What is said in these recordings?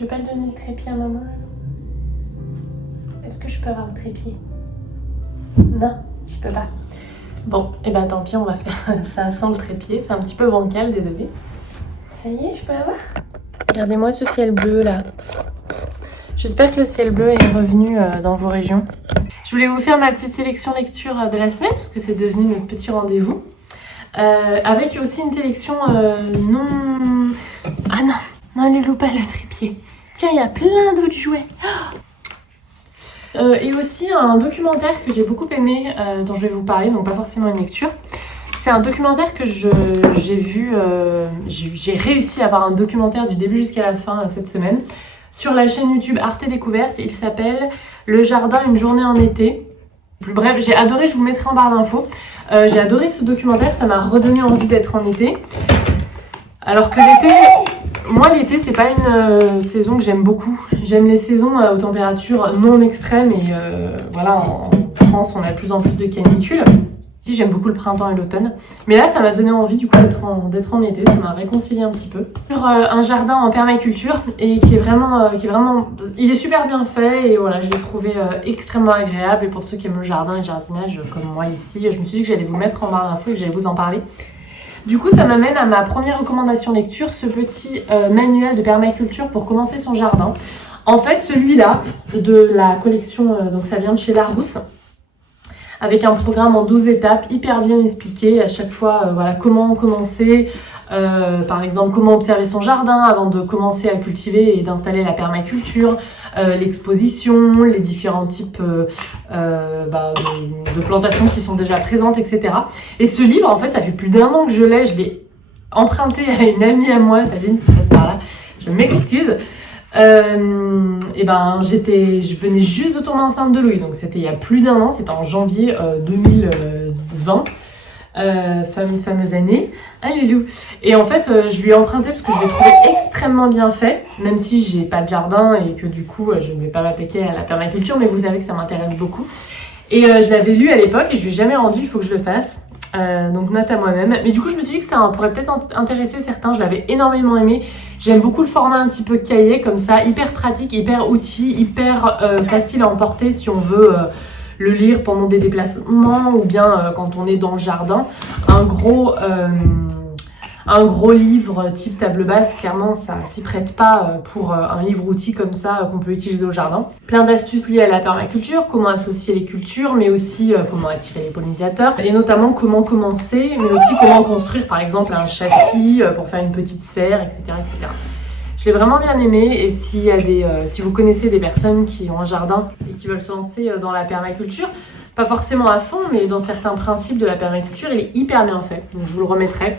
Tu veux pas le donner le trépied à maman? Est-ce que je peux avoir le trépied? Non, je peux pas. Bon, et ben tant pis, on va faire ça sans le trépied. C'est un petit peu bancal, désolé. Ça y est, je peux l'avoir? Regardez-moi ce ciel bleu là. J'espère que le ciel bleu est revenu dans vos régions. Je voulais vous faire ma petite sélection lecture de la semaine, parce que c'est devenu notre petit rendez-vous. Avec aussi une sélection non... Ah non, non, Loulou, pas le trépied. Tiens, il y a plein d'autres jouets. Et aussi un documentaire que j'ai beaucoup aimé, dont je vais vous parler, donc pas forcément une lecture. C'est un documentaire que j'ai vu, j'ai réussi à avoir un documentaire du début jusqu'à la fin cette semaine sur la chaîne YouTube Arte Découverte. Il s'appelle Le Jardin, une journée en été. Plus bref, j'ai adoré, je vous le mettrai en barre d'infos. J'ai adoré ce documentaire, ça m'a redonné envie d'être en été. Alors que l'été, moi l'été c'est pas une saison que j'aime beaucoup. J'aime les saisons aux températures non extrêmes et voilà, en France on a de plus en plus de canicules. Si j'aime beaucoup le printemps et l'automne. Mais là ça m'a donné envie du coup d'être en été, ça m'a réconcilié un petit peu. Sur un jardin en permaculture et qui est vraiment, il est super bien fait et voilà, je l'ai trouvé extrêmement agréable. Et pour ceux qui aiment le jardin et le jardinage comme moi ici, je me suis dit que j'allais vous mettre en barre d'infos et que j'allais vous en parler. Du coup, ça m'amène à ma première recommandation lecture, ce petit manuel de permaculture pour commencer son jardin. En fait, celui-là, de la collection, donc ça vient de chez Larousse, avec un programme en 12 étapes, hyper bien expliqué. À chaque fois, voilà, comment commencer, par exemple, comment observer son jardin avant de commencer à cultiver et d'installer la permaculture, l'exposition, les différents types de plantations qui sont déjà présentes, etc. Et ce livre, en fait, ça fait plus d'1 an que je l'ai emprunté à une amie à moi, Sabine, qui passe par là, je m'excuse. Et ben je venais juste de tomber enceinte de Louis, donc c'était il y a plus d'1 an, c'était en janvier 2020, fameuse année, hein Lilou. Et en fait je lui ai emprunté parce que je l'ai trouvé extrêmement bien fait, même si j'ai pas de jardin et que du coup je ne vais pas m'attaquer à la permaculture, mais vous savez que ça m'intéresse beaucoup. Et je l'avais lu à l'époque et je lui ai jamais rendu, il faut que je le fasse. Donc note à moi-même. Mais du coup je me suis dit que ça pourrait peut-être intéresser certains, je l'avais énormément aimé. J'aime beaucoup le format un petit peu cahier comme ça, hyper pratique, hyper outil, hyper facile à emporter si on veut le lire pendant des déplacements ou bien quand on est dans le jardin. Un gros livre type table basse, clairement ça s'y prête pas pour un livre outil comme ça qu'on peut utiliser au jardin. Plein d'astuces liées à la permaculture, comment associer les cultures, mais aussi comment attirer les pollinisateurs, et notamment comment commencer, mais aussi comment construire par exemple un châssis pour faire une petite serre, etc. etc. Je l'ai vraiment bien aimé, et s'il y a si vous connaissez des personnes qui ont un jardin et qui veulent se lancer dans la permaculture, pas forcément à fond, mais dans certains principes de la permaculture, il est hyper bien fait, donc je vous le remettrai.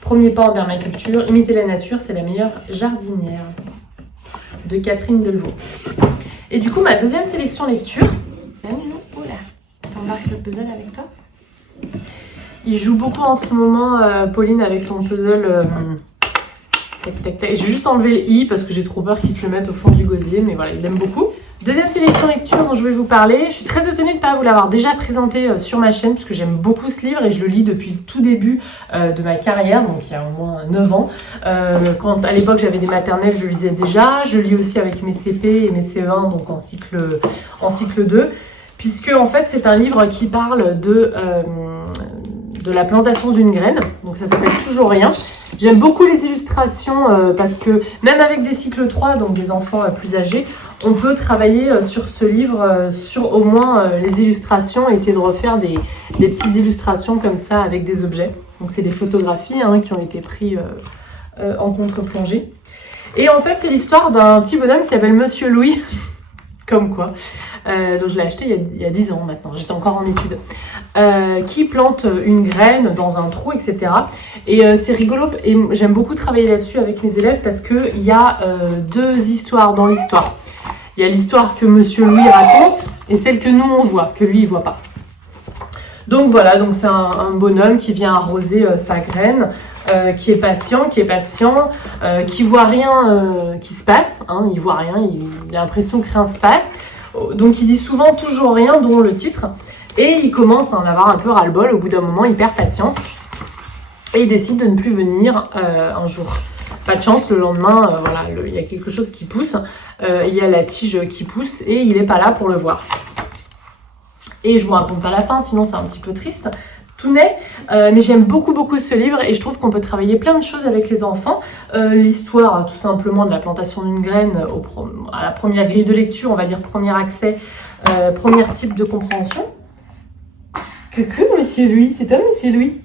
Premier pas en permaculture, imiter la nature, c'est la meilleure jardinière, de Catherine Delvaux. Et du coup, ma deuxième sélection lecture, oula, t'embarques le puzzle avec toi. Il joue beaucoup en ce moment, Pauline, avec son puzzle. Tac, tac, tac. J'ai juste enlevé le i parce que j'ai trop peur qu'il se le mette au fond du gosier, mais voilà, il aime beaucoup. Deuxième sélection lecture dont je vais vous parler. Je suis très étonnée de ne pas vous l'avoir déjà présenté sur ma chaîne, parce que j'aime beaucoup ce livre et je le lis depuis le tout début de ma carrière, donc il y a au moins 9 ans. Quand à l'époque j'avais des maternelles, je le lisais déjà. Je lis aussi avec mes CP et mes CE1, donc en cycle 2, puisque en fait c'est un livre qui parle de la plantation d'une graine, donc ça s'appelle Toujours rien. J'aime beaucoup les illustrations parce que même avec des cycles 3, donc des enfants plus âgés, on peut travailler sur ce livre, sur au moins les illustrations et essayer de refaire des petites illustrations comme ça avec des objets. Donc c'est des photographies qui ont été prises en contre-plongée. Et en fait c'est l'histoire d'un petit bonhomme qui s'appelle Monsieur Louis, comme quoi, donc je l'ai acheté il y a 10 ans maintenant, j'étais encore en études, qui plante une graine dans un trou, etc. Et c'est rigolo, et j'aime beaucoup travailler là-dessus avec mes élèves parce qu'il y a 2 histoires dans l'histoire. Il y a l'histoire que Monsieur Louis raconte et celle que nous on voit, que lui il voit pas. Donc voilà, donc c'est un bonhomme qui vient arroser sa graine, qui est patient, qui voit rien qui se passe, il voit rien, il a l'impression que rien se passe. Donc il dit souvent toujours rien, dont le titre, et il commence à en avoir un peu ras-le-bol. Au bout d'un moment, il perd patience et il décide de ne plus venir un jour. Pas de chance, le lendemain, voilà, il y a quelque chose qui pousse, il y a la tige qui pousse et il n'est pas là pour le voir. Et je vous raconte pas la fin, sinon c'est un petit peu triste. Tout n'est, mais j'aime beaucoup ce livre et je trouve qu'on peut travailler plein de choses avec les enfants. L'histoire tout simplement de la plantation d'une graine à la première grille de lecture, on va dire premier accès, premier type de compréhension. Coucou Monsieur Louis, c'est toi Monsieur Louis.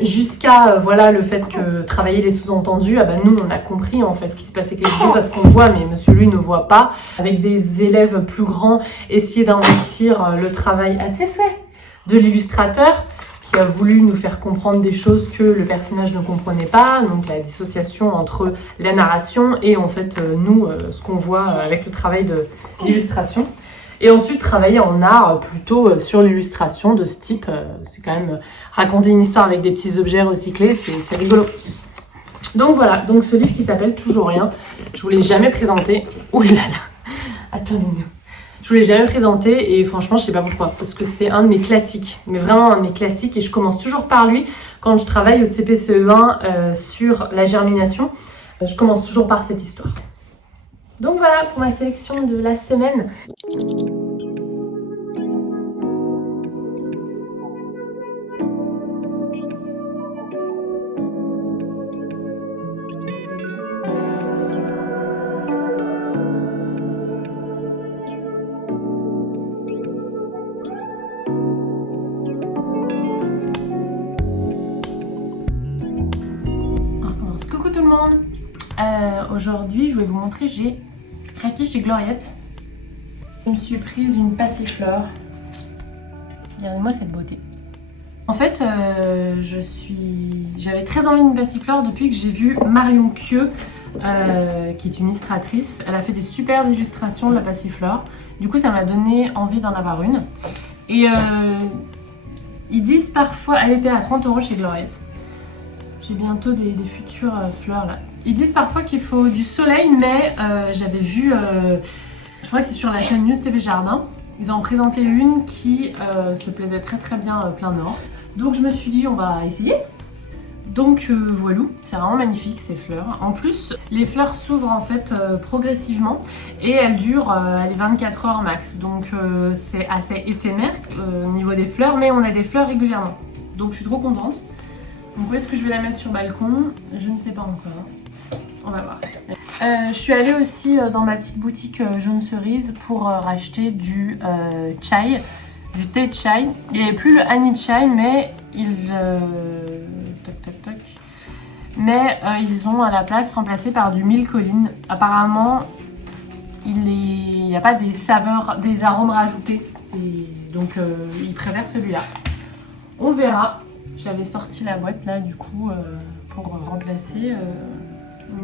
Jusqu'à voilà le fait que travailler les sous-entendus, ah bah nous on a compris en fait qu'il se passait quelque chose parce qu'on voit mais Monsieur Louis ne voit pas. Avec des élèves plus grands, essayer d'investir le travail à tes souhaits de l'illustrateur qui a voulu nous faire comprendre des choses que le personnage ne comprenait pas, donc la dissociation entre la narration et en fait nous ce qu'on voit avec le travail d'illustration. Et ensuite travailler en art plutôt sur l'illustration de ce type, c'est quand même raconter une histoire avec des petits objets recyclés, c'est rigolo. Donc voilà, donc ce livre qui s'appelle Toujours rien, je vous l'ai jamais présenté. Ouh là là, attendez-nous. Je vous l'ai jamais présenté et franchement je sais pas pourquoi, parce que c'est un de mes classiques, mais vraiment un de mes classiques et je commence toujours par lui quand je travaille au CPCE1 sur la germination. Je commence toujours par cette histoire. Donc voilà pour ma sélection de la semaine. Coucou tout le monde. Aujourd'hui je vais vous montrer, j'ai craqué chez Gloriette. Je me suis prise une passiflore. Regardez-moi cette beauté. En fait j'avais très envie d'une passiflore depuis que j'ai vu Marion Kieu qui est une illustratrice. Elle a fait des superbes illustrations de la passiflore. Du coup ça m'a donné envie d'en avoir une. Et ils disent parfois, elle était à 30 € chez Gloriette. J'ai bientôt des futures fleurs là. Ils disent parfois qu'il faut du soleil, mais j'avais vu, je crois que c'est sur la chaîne News TV Jardin, ils en ont présenté une qui se plaisait très bien plein nord. Donc je me suis dit on va essayer. Donc voilà, c'est vraiment magnifique ces fleurs. En plus, les fleurs s'ouvrent en fait progressivement et elles durent les 24 heures max. Donc c'est assez éphémère au niveau des fleurs, mais on a des fleurs régulièrement. Donc je suis trop contente. Donc où est-ce que je vais la mettre sur balcon? Je ne sais pas encore. On va voir. Je suis allée aussi dans ma petite boutique Jaune Cerise pour racheter du chai, du thé chai. Il n'y avait plus le honey chai, mais ils ont à la place remplacé par du milkoline. Apparemment, il n'y a pas des saveurs, des arômes rajoutés. Donc ils préfèrent celui-là. On verra. J'avais sorti la boîte là du coup pour remplacer.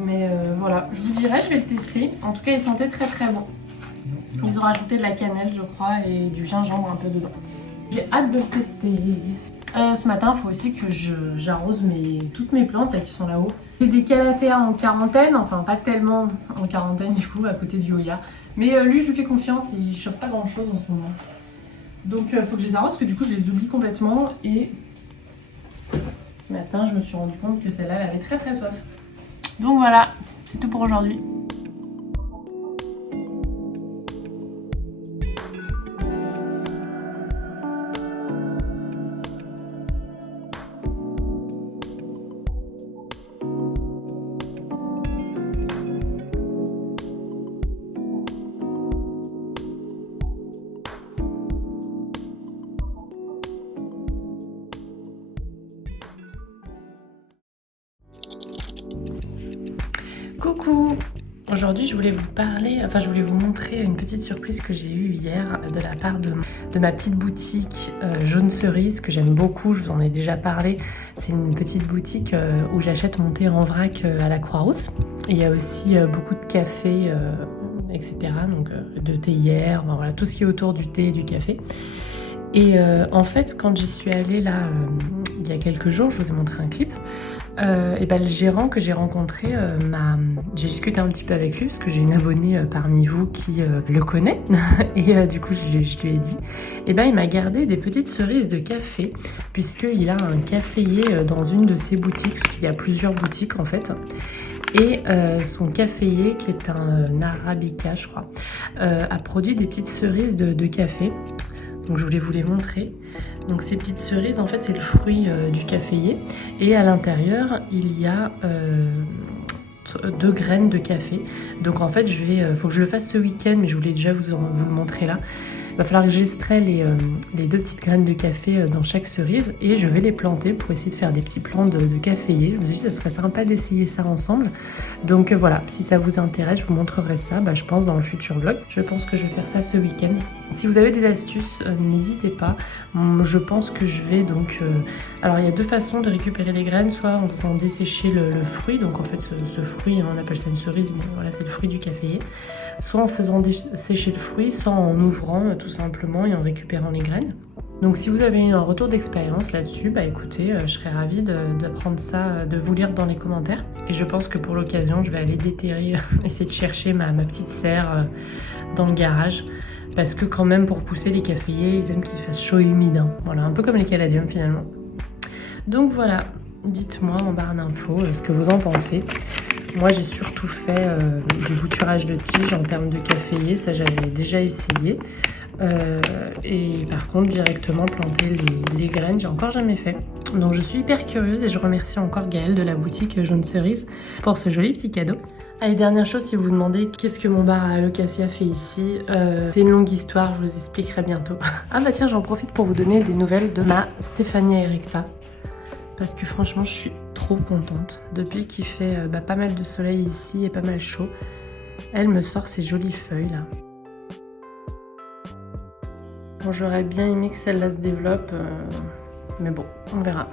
Mais voilà, je vous dirai, je vais le tester. En tout cas, il sentait très bon. Ils ont rajouté de la cannelle, je crois, et du gingembre un peu dedans. J'ai hâte de le tester. Ce matin, il faut aussi que j'arrose toutes mes plantes là, qui sont là-haut. J'ai des calatéas en quarantaine, enfin pas tellement en quarantaine du coup, à côté du Oya. Mais lui, je lui fais confiance, il ne chope pas grand-chose en ce moment. Donc il faut que je les arrose, parce que du coup, je les oublie complètement. Et ce matin, je me suis rendu compte que celle-là, elle avait très soif. Donc voilà, c'est tout pour aujourd'hui. Coucou! Aujourd'hui, je voulais vous montrer une petite surprise que j'ai eue hier de la part de ma petite boutique Jaune Cerise, que j'aime beaucoup, je vous en ai déjà parlé. C'est une petite boutique où j'achète mon thé en vrac à la Croix-Rousse. Il y a aussi beaucoup de café, etc. Donc de théière, voilà, tout ce qui est autour du thé et du café. Et en fait, quand j'y suis allée là, il y a quelques jours, je vous ai montré un clip, et ben, le gérant que j'ai rencontré, j'ai discuté un petit peu avec lui parce que j'ai une abonnée parmi vous qui le connaît et du coup je lui ai dit, et ben, il m'a gardé des petites cerises de café puisqu'il a un caféier dans une de ses boutiques, parce qu'il y a plusieurs boutiques en fait. Et son caféier, qui est un Arabica je crois, a produit des petites cerises de café. Donc je voulais vous les montrer. Donc ces petites cerises, en fait, c'est le fruit du caféier. Et à l'intérieur, il y a 2 graines de café. Donc en fait, faut que je le fasse ce week-end, mais je voulais déjà vous le montrer là. Il va falloir que j'extrais les 2 petites graines de café dans chaque cerise et je vais les planter pour essayer de faire des petits plants de caféier. Je me suis dit que ça serait sympa d'essayer ça ensemble. Donc voilà, si ça vous intéresse, je vous montrerai ça, je pense dans le futur vlog. Je pense que je vais faire ça ce week-end. Si vous avez des astuces, n'hésitez pas. Je pense que je vais donc... Alors il y a 2 façons de récupérer les graines, soit en faisant dessécher le fruit, donc en fait ce fruit, on appelle ça une cerise, mais voilà c'est le fruit du caféier. Soit en faisant sécher le fruit, soit en ouvrant tout simplement et en récupérant les graines. Donc si vous avez eu un retour d'expérience là-dessus, écoutez, je serais ravie d'apprendre ça, de vous lire dans les commentaires. Et je pense que pour l'occasion, je vais aller déterrer, essayer de chercher ma petite serre dans le garage. Parce que quand même, pour pousser les caféiers, ils aiment qu'il fasse chaud et humide. Hein. Voilà, un peu comme les caladiums finalement. Donc voilà, dites-moi en barre d'infos ce que vous en pensez. Moi, j'ai surtout fait du bouturage de tiges en termes de caféier. Ça, j'avais déjà essayé. Et par contre, directement planter les graines, j'ai encore jamais fait. Donc, je suis hyper curieuse et je remercie encore Gaëlle de la boutique Jaune Cerise pour ce joli petit cadeau. Allez, dernière chose, si vous vous demandez qu'est-ce que mon bar à Alocasia fait ici, c'est une longue histoire, je vous expliquerai bientôt. Ah bah tiens, j'en profite pour vous donner des nouvelles de ma Stéphania erecta. Parce que franchement, je suis trop contente. Depuis qu'il fait pas mal de soleil ici et pas mal chaud, elle me sort ces jolies feuilles là. Bon, j'aurais bien aimé que celle-là se développe, mais bon, on verra.